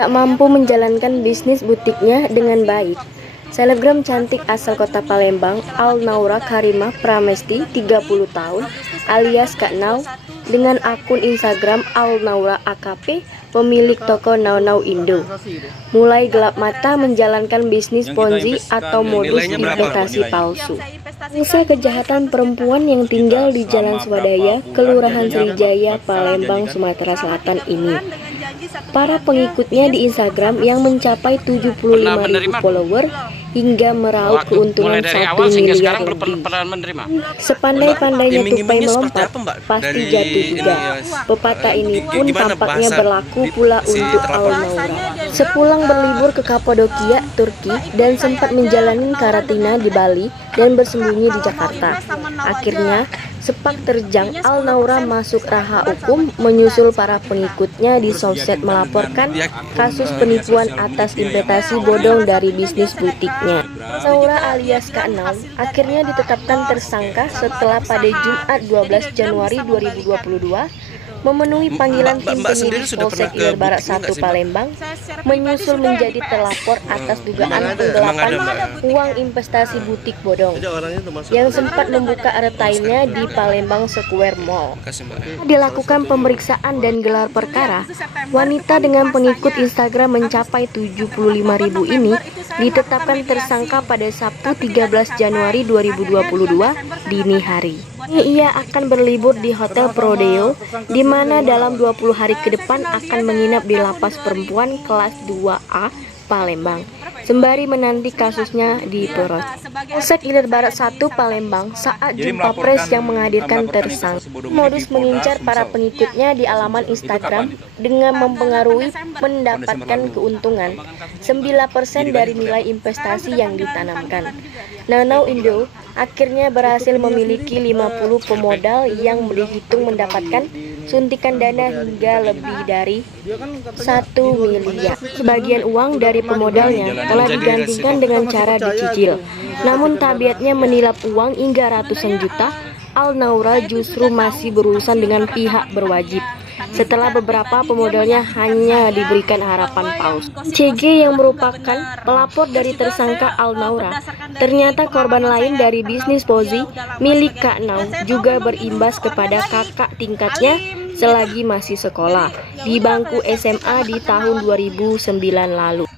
tak mampu menjalankan bisnis butiknya dengan baik. Selebgram cantik asal kota Palembang, Alnaura Karimah Pramesti, 30 tahun, alias Kak Nau, dengan akun Instagram Alnaura AKP, pemilik toko Nau Nau Indo, mulai gelap mata menjalankan bisnis Ponzi atau modus investasi palsu. Kisah kejahatan perempuan yang tinggal di Jalan Swadaya, Kelurahan Sriwijaya, Palembang, Sumatera Selatan ini. Para pengikutnya di Instagram yang mencapai 75.000 follower hingga meraup keuntungan 1 miliar lebih. Sepandai-pandainya tupai melompat, pasti jatuh juga. Pepatah ini pun tampaknya berlaku pula untuk Alnaura. Sepulang berlibur ke Kapadokia, Turki, dan sempat menjalani karantina di Bali dan bersembunyi di Jakarta. Akhirnya, sepak terjang Alnaura masuk raha hukum menyusul para pengikutnya di sosmed melaporkan kasus penipuan atas investasi bodong dari bisnis butiknya. Alnaura alias Kak Nau akhirnya ditetapkan tersangka setelah pada Jumat 12 Januari 2022 memenuhi panggilan tim penyidik Polsek Ilir Barat 1 Palembang, menyusul menjadi terlapor atas dugaan penggelapan uang investasi butik bodong yang sempat membuka retailnya di Palembang Square Mall. Dilakukan pemeriksaan dan gelar perkara, wanita dengan pengikut Instagram mencapai 75.000 ini ditetapkan tersangka pada Sabtu 13 Januari 2022 dini hari. Ia akan berlibur di Hotel Prodeo, di mana dalam 20 hari ke depan akan menginap di lapas perempuan kelas 2A Palembang, sembari menanti kasusnya diproses. Polsek Ilir Barat 1 Palembang saat jumpa pers yang menghadirkan tersangka. Modus mengincar para pengikutnya di alaman Instagram dengan mempengaruhi mendapatkan keuntungan 9% dari nilai investasi yang ditanamkan. Nau Nau Indo akhirnya berhasil memiliki 50 pemodal yang dihitung mendapatkan suntikan dana hingga lebih dari 1 miliar. Sebagian uang dari pemodalnya telah digantikan dengan cara dicicil. Namun tabiatnya menilap uang hingga ratusan juta, Alnaura justru masih berurusan dengan pihak berwajib. Setelah beberapa pemodalnya hanya diberikan harapan palsu. CG yang merupakan pelapor dari tersangka Alnaura, ternyata korban lain dari bisnis Ponzi milik Kak Nau juga berimbas kepada kakak tingkatnya selagi masih sekolah di bangku SMA di tahun 2009 lalu.